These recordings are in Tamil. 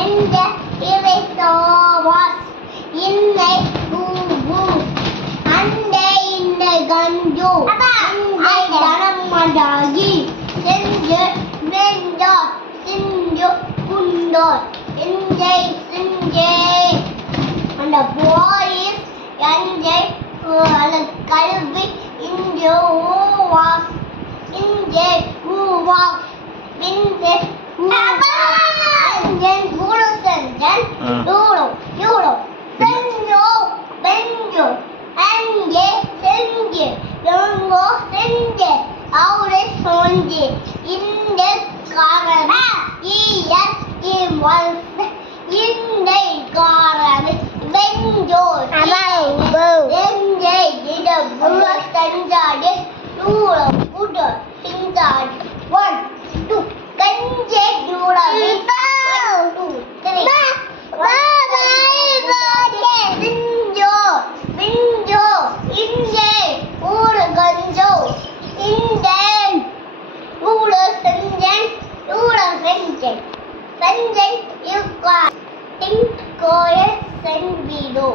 நெஞ்ச இவை சோவாஸ் இன்னை பூபு அண்டை இன்னை கஞ்சு அண்டை தனமடாகி செஞ்சு வெஞ்சோ சிஞ்சு குண்டோர் எஞ்சை சிஞ்சே அந்த போலீஸ் எஞ்சை கல்வி inch ஊவாஸ் இஞ்சே ஊவாஸ் இஞ்சே Then Guru Sanjan, Duro, Euro, Senjo, Benjo, Anje, Senje, Yongo, Senje, Aure Sonje, Inde Karana, Yes, Imwalse, Inde Karana, Benjo, Senje, Dida Guru Sanjade, Duro, Buddha, Sinjade, 1, 2, Kanje, Dura, 1, 2, 3. Sinjo, Binjo, Inje, Ura Ganjo, Inden, Ura Sanjan, Ura Sanjan, Sanjan, Yuka, Think Koya, Sanvido.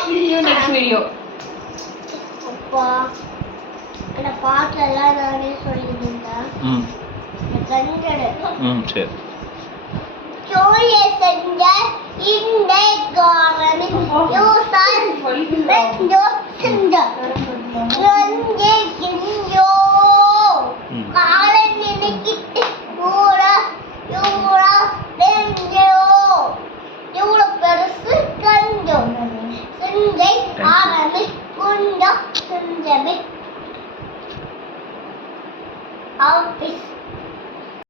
See you next video. அப்பா அந்த பாட்டுல எல்லாம் நானே சொல்லியிருந்தேன். சரி. சோழிய செஞ்ச இண்டை காரணி யூசான் வெஞ்சோ செஞ்ச நஞ்சே கிஞ்சோ காலன் நினைக்கிட்டு ஊரா யூரா வெஞ்சோ இவ்வளோ பெருசு கஞ்சோ செஞ்சை ஆரம்பி குண்டோ செஞ்சமே ஆஃபீஸ்